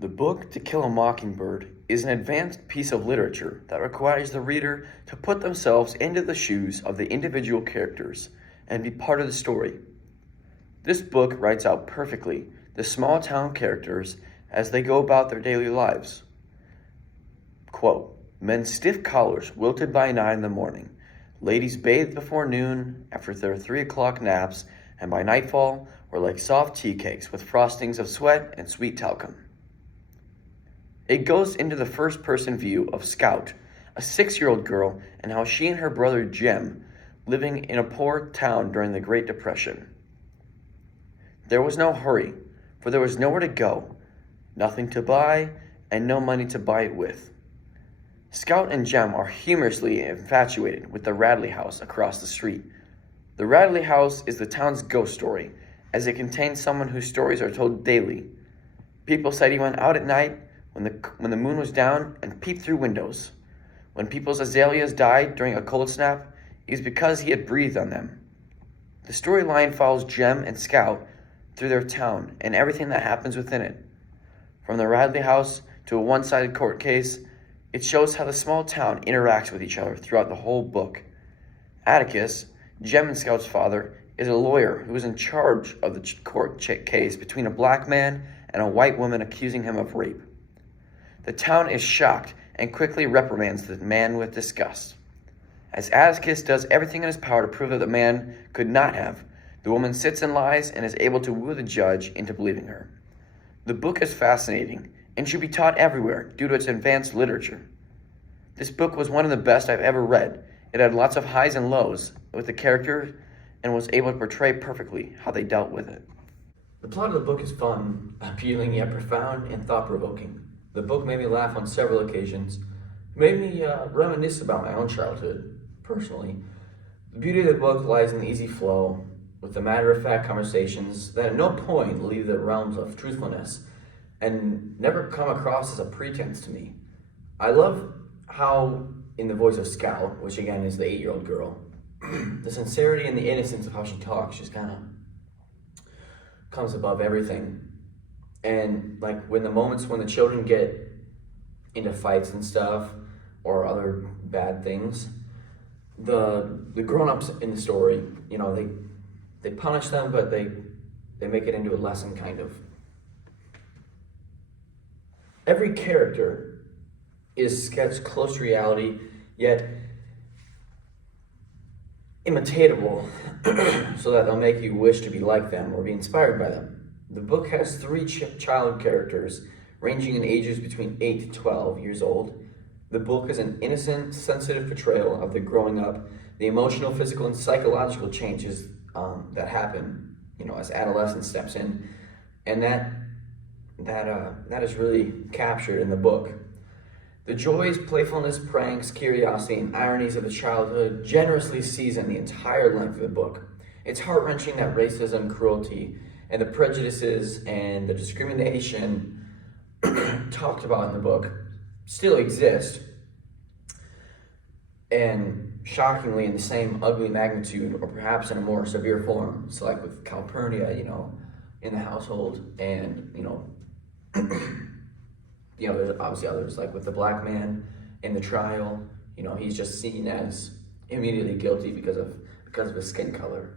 The book To Kill a Mockingbird is an advanced piece of literature that requires the reader to put themselves into the shoes of the individual characters and be part of the story. This book writes out perfectly the small town characters as they go about their daily lives. Quote, men's stiff collars wilted by 9 in the morning, ladies bathed before noon after their 3 o'clock naps, and by nightfall were like soft tea cakes with frostings of sweat and sweet talcum. It goes into the first-person view of Scout, a 6-year-old girl, and how she and her brother Jem living in a poor town during the Great Depression. There was no hurry, for there was nowhere to go, nothing to buy, and no money to buy it with. Scout and Jem are humorously infatuated with the Radley house across the street. The Radley house is the town's ghost story, as it contains someone whose stories are told daily. People said he went out at night when the moon was down and peeped through windows. When people's azaleas died during a cold snap, it was because he had breathed on them. The storyline follows Jem and Scout through their town and everything that happens within it. From the Radley house to a one-sided court case, it shows how the small town interacts with each other throughout the whole book. Atticus, Jem and Scout's father, is a lawyer who is in charge of the court case between a black man and a white woman accusing him of rape. The town is shocked and quickly reprimands the man with disgust. As Atticus does everything in his power to prove that the man could not have, the woman sits and lies and is able to woo the judge into believing her. The book is fascinating and should be taught everywhere due to its advanced literature. This book was one of the best I've ever read. It had lots of highs and lows with the characters and was able to portray perfectly how they dealt with it. The plot of the book is fun, appealing yet profound, and thought-provoking. The book made me laugh on several occasions. It made me reminisce about my own childhood, personally. The beauty of the book lies in the easy flow, with the matter-of-fact conversations that at no point leave the realms of truthfulness and never come across as a pretense to me. I love how, in the voice of Scout, which again is the 8-year-old girl, the sincerity and the innocence of how she talks just kind of comes above everything. And like when the moments when the children get into fights and stuff or other bad things, the grown-ups in the story, you know, they punish them, but they make it into a lesson, kind of. Every character is sketched close to reality, yet imitatable, so that they'll make you wish to be like them or be inspired by them. The book has 3 child characters, ranging in ages between 8 to 12 years old. The book is an innocent, sensitive portrayal of the growing up, the emotional, physical, and psychological changes that happen, you know, as adolescence steps in, and that is really captured in the book. The joys, playfulness, pranks, curiosity, and ironies of the childhood generously season the entire length of the book. It's heart-wrenching that racism, cruelty, and the prejudices and the discrimination talked about in the book still exist, and shockingly in the same ugly magnitude, or perhaps in a more severe form. So like with Calpurnia, you know, in the household, and there's obviously others, like with the black man in the trial, you know, he's just seen as immediately guilty because of his skin color.